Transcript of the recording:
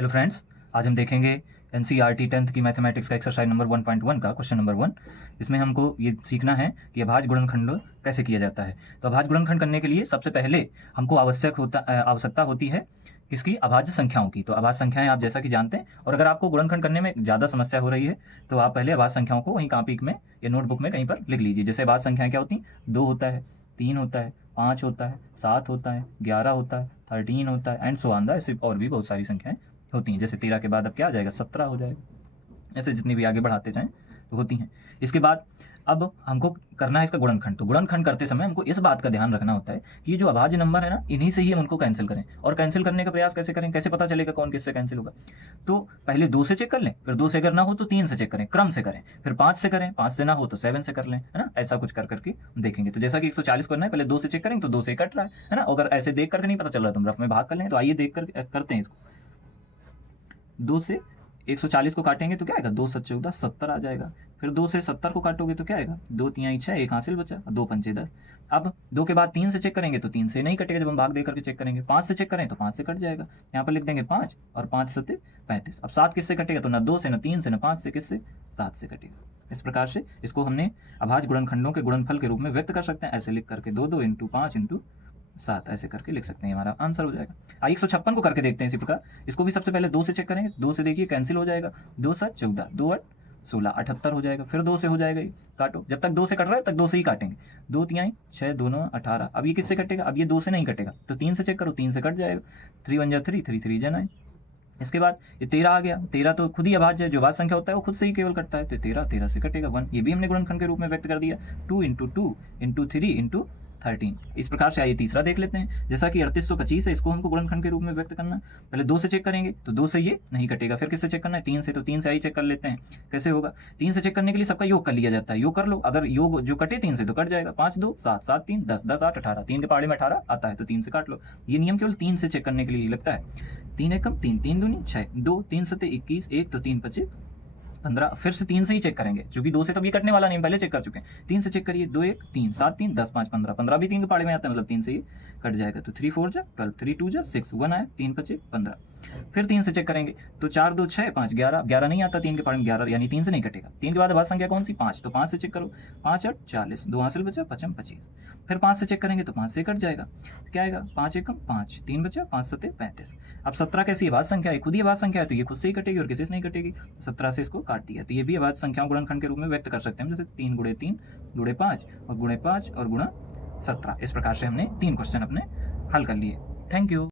Hello friends, आज हम देखेंगे एनसीईआरटी 10th की मैथमेटिक्स का एक्सरसाइज नंबर 1.1 का क्वेश्चन नंबर 1। इसमें हमको ये सीखना है कि अभाज्य गुणनखंड कैसे किया जाता है। तो अभाज्य गुणनखंड करने के लिए सबसे पहले हमको आवश्यकता होती है किसकी? अभाज्य संख्याओं की। तो अभाज्य संख्याएं आप जैसा कि जानते हैं, और अगर आपको गुणनखंड करने में ज़्यादा समस्या हो रही है तो आप पहले अभाज्य संख्याओं को वहीं कॉपी में या नोटबुक में कहीं पर लिख लीजिए। जैसे अभाज्य संख्याएं क्या होती हैं? 2 होता है, 3 होता है, 5 होता है, 7 होता है, 11 होता है, 13 होता है, एंड सो ऑन द, ऐसे और भी बहुत सारी संख्याएं होती हैं। जैसे 13 के बाद अब क्या आ जाएगा? 17 हो जाएगा। ऐसे जितनी भी आगे बढ़ाते जाएं तो होती हैं। इसके बाद अब हमको करना है इसका गुणनखंड। तो गुणनखंड करते समय हमको इस बात का ध्यान रखना होता है कि जो अभाज्य नंबर है ना, इन्हीं से ही हम उनको कैंसिल करें। और कैंसिल करने का प्रयास कैसे करें? कैसे पता चलेगा कौन किससे कैंसिल होगा? तो पहले 2 से चेक कर लें, फिर 2 से अगर ना हो तो 3 से चेक करें, क्रम से करें, फिर 5 से करें, 5 से ना हो तो 7 से कर लें, है ना। ऐसा कुछ कर करके देखेंगे। तो जैसा कि 140 करना है, पहले 2 से चेक करेंगे तो 2 से कट रहा है ना। अगर ऐसे देख करके नहीं पता चल रहा तो हम रफ में भाग कर लें। तो आइए देख कर करते हैं इसको। 2 से 140 को काटेंगे तो क्या आएगा? 2 7 14, 70 आ जाएगा। फिर 2 से 70 को काटोगे तो क्या आएगा? 2 3 6, 1 हासिल बचा, 2 पंचे 10। अब 2 के बाद 3 से चेक करेंगे तो 3 से नहीं कटेगा जब हम भाग दे करके चेक करेंगे। 5 से चेक करें तो 5 से कट जाएगा। यहाँ पर लिख देंगे 5 और 5 7 35। अब 7 किससे कटेगा? तो ना 2 से, ना 3 से, ना 5 से, किससे? 7 से कटेगा। इस प्रकार से इसको हमने अभाज्य गुणनखंडों के गुणनफल के रूप में व्यक्त कर सकते हैं। ऐसे लिख करके 2 2 × 5 × 7 ऐसे करके लिख सकते हैं, हमारा आंसर हो जाएगा। 156 को करके देखते हैं इसी प्रकार। इसको भी सबसे पहले 2 से चेक करेंगे। 2 से देखिए कैंसिल हो जाएगा। 2 7 14, 2 8 16, 78 हो जाएगा। फिर 2 से हो जाएगा, ये काटो। जब तक 2 से कट रहा है तक 2 से ही काटेंगे। 2 3 6, 2 9 18। अब ये किससे कटेगा? अब ये 2 से नहीं कटेगा तो 3 से चेक करो, 3 से कट जाएगा। 3 1 जा 3, 3 3 जा 9। इसके बाद ये 13 आ गया। 13 तो खुद ही अभाज्य है, जो अभाज्य संख्या होता है वो खुद से ही केवल कटता है। तो 13 13 से कटेगा 1। ये भी हमने गुणनखंड के रूप में व्यक्त कर दिया। 2 × 2 × 3 × 13। इस प्रकार से आइए तीसरा देख लेते हैं। जैसा कि 3825 है, इसको हमको गुणनखंड के रूप में व्यक्त करना है। पहले 2 से चेक करेंगे तो 2 से ये नहीं कटेगा। फिर किससे चेक करना है? 3 से। तो 3 से आइए चेक कर लेते हैं कैसे होगा। 3 से चेक करने के लिए सबका योग कर लिया जाता है। योग कर लो, अगर योग जो कटे 3 से तो कट जाएगा। 5 2 7, 7 3 10, 10 8 18। 3 के पहाड़े में 18 आता है तो 3 से काट लो। ये नियम केवल 3 से चेक करने के लिए लगता है। 3 1 3, 3 दूनी 6, 2 3 7 21, 1 तो 3 25 15। फिर से 3 से ही चेक करेंगे क्योंकि 2 से तब ये कटने वाला नहीं, पहले चेक कर चुके हैं। 3 से चेक करिए। 2 1 3 7 3 10 5 15। 15 भी 3 के पाड़े में आता है, मतलब 3 से ही कट जाएगा। तो 3 4 जा 12, 3 2 जा 6, 1 आया, 3 25 15। फिर 3 से चेक करेंगे तो 4 2 6 5 11। 11 नहीं आता 3 के पाड़े में, 11 यानी 3 से नहीं कटेगा। 3 के बाद अभाज्य संख्या कौन सी? 5। तो 5 से चेक करो। 5 8 40, 2 हासिल बचा, 55 25। फिर 5 से चेक करेंगे तो 5 से कट जाएगा। क्या आएगा? 5 1 5, 3 बचा, 5 7 35। अब 17 कैसी अभाज्य संख्या है? खुद ही अभाज्य संख्या है तो ये खुद से ही कटेगी और किसी से नहीं कटेगी। 17 से इसको काट दिया। तो ये भी अभाज्य संख्याओं गुणनखंड के रूप में व्यक्त कर सकते हैं, जैसे 3 × 3 × 5 और × 5 और × 17। इस प्रकार से हमने 3 क्वेश्चन अपने हल कर लिए। Thank you.